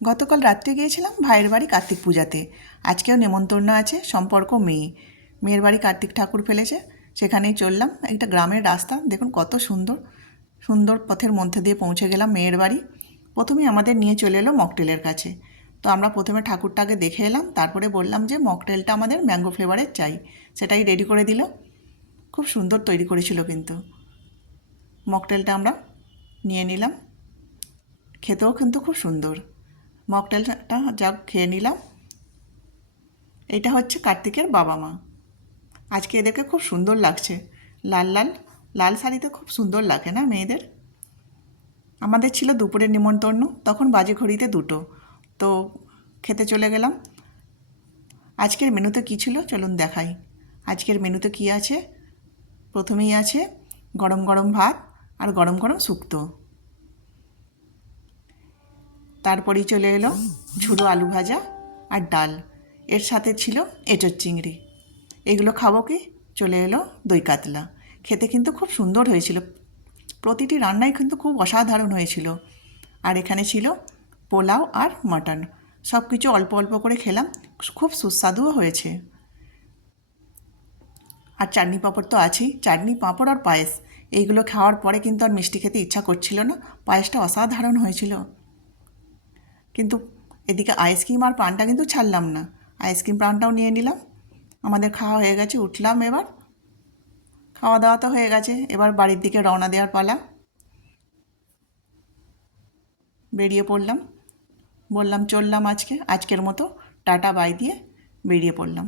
গতকাল রাত্রে গিয়েছিলাম ভাইয়ের বাড়ি কার্তিক পূজাতে। আজকেও নেমন্তন্ন আছে, সম্পর্ক মেয়ের বাড়ি কার্তিক ঠাকুর ফেলেছে, সেখানেই চললাম। একটা গ্রামের রাস্তা দেখুন কত সুন্দর সুন্দর পথের মধ্যে দিয়ে পৌঁছে গেলাম মেয়ের বাড়ি। প্রথমেই আমাদের নিয়ে চলে এলো মকটেলের কাছে। তো আমরা প্রথমে ঠাকুরটাকে দেখে এলাম, তারপরে বললাম যে মকটেলটা আমাদের ম্যাঙ্গো ফ্লেভারের চাই, সেটাই রেডি করে দিল। খুব সুন্দর তৈরি করেছিল কিন্তু মকটেলটা আমরা নিয়ে নিলাম, খেতেও কিন্তু খুব সুন্দর। মকটেলটা যা খেয়ে নিলাম। এটা হচ্ছে কার্তিকের বাবা মা। আজকে এদেরকে খুব সুন্দর লাগছে, লাল লাল লাল শাড়িতে খুব সুন্দর লাগে না মেয়েদের। আমাদের ছিল দুপুরের নিমন্ত্রণ, তখন বাজে ঘড়িতে 2টো। তো খেতে চলে গেলাম। আজকের মেনুতে কী ছিল চলুন দেখাই। আজকের মেনুতে কী আছে, প্রথমেই আছে গরম গরম ভাত আর গরম গরম শুক্তো। তারপরেই চলে এলো ঝুড়ো আলু ভাজা আর ডাল, এর সাথে ছিল এঁচোড় চিংড়ি। এগুলো খাবো কি, চলে এলো দই কাতলা। খেতে কিন্তু খুব সুন্দর হয়েছিল, প্রতিটি রান্নাই কিন্তু খুব অসাধারণ হয়েছিল। আর এখানে ছিল পোলাও আর মাটন, সব কিছু অল্প অল্প করে খেলাম, খুব সুস্বাদুও হয়েছে। আর চাটনি পাঁপড় তো আছেই, চাটনি পাঁপড় আর পায়েস, এইগুলো খাওয়ার পরে কিন্তু আর মিষ্টি খেতে ইচ্ছা করছিল না। পায়েসটা অসাধারণ হয়েছিল। কিন্তু এদিকে আইসক্রিম আর পানটা কিন্তু ছাড়লাম না, আইসক্রিম পানটাও নিয়ে নিলাম। আমাদের খাওয়া হয়ে গেছে, উঠলাম এবার। খাওয়া দাওয়া তো হয়ে গেছে, এবার বাড়ির দিকে রওনা দেওয়ার পালা। বেরিয়ে পড়লাম, বললাম চললাম আজকের মতো টাটা বাই দিয়ে বেরিয়ে পড়লাম।